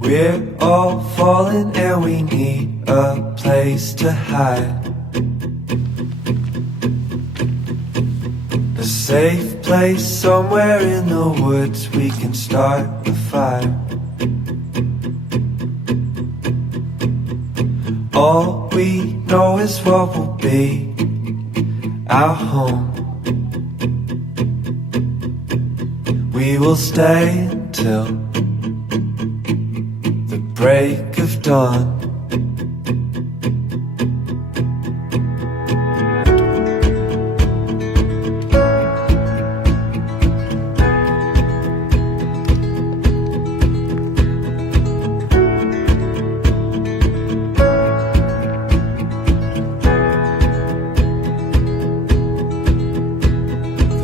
We're all falling and we need a place to hide. A safe place somewhere in the woods we can start a fire. All we know is what will be our home. We will stay until the break of dawn.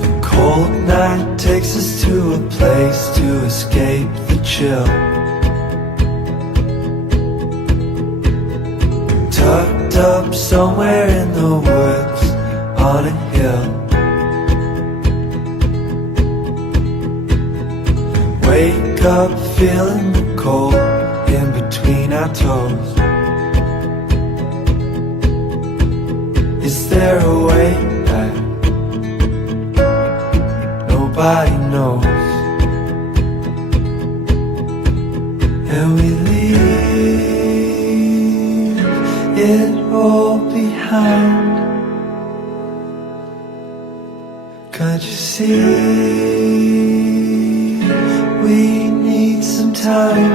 The cold night takes us to a place to escape the chill. Tucked up somewhere in the woods on a hill. Wake up feeling the cold in between our toes. Is there a way back? Nobody knows. And we leave it all behind. Can't you see we need some time?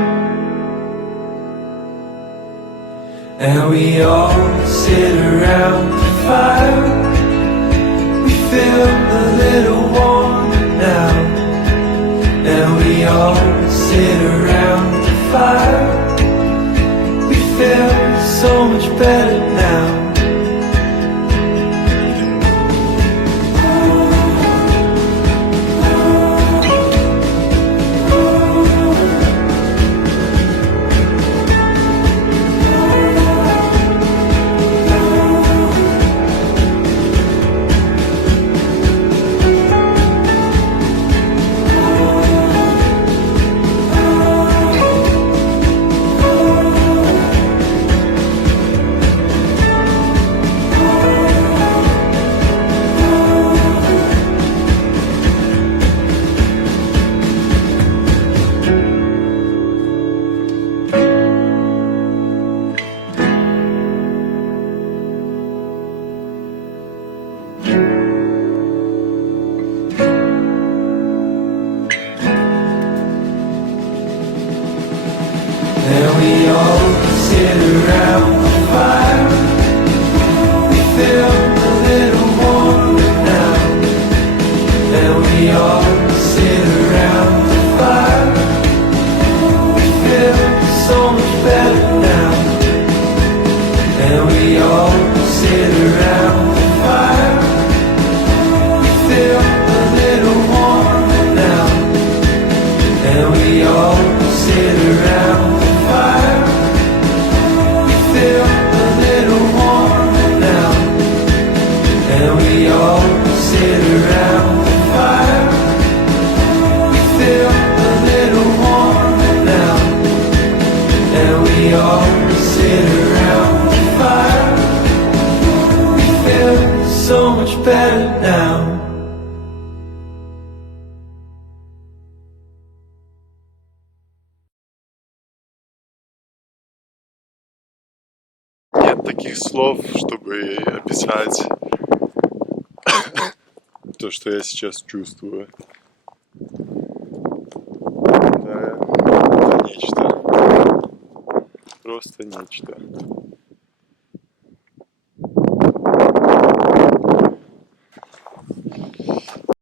And we all sit around the fire. We feel a little warmer now. And we all sit around the fire. We feel so much better now. And we all sit around the fire. We feel a little warmer now. And we all sit around the fire. We feel so much better now. And we all sit around the fire. We feel a little warmer now. And we all sit around the fire. We feel a little warmer now. And we all sit around the fire. We feel a little warmer now. And we all sit around the fire. We feel so much better now. Нет таких слов, чтобы описать то, что я сейчас чувствую. Да, это нечто. Просто нечто.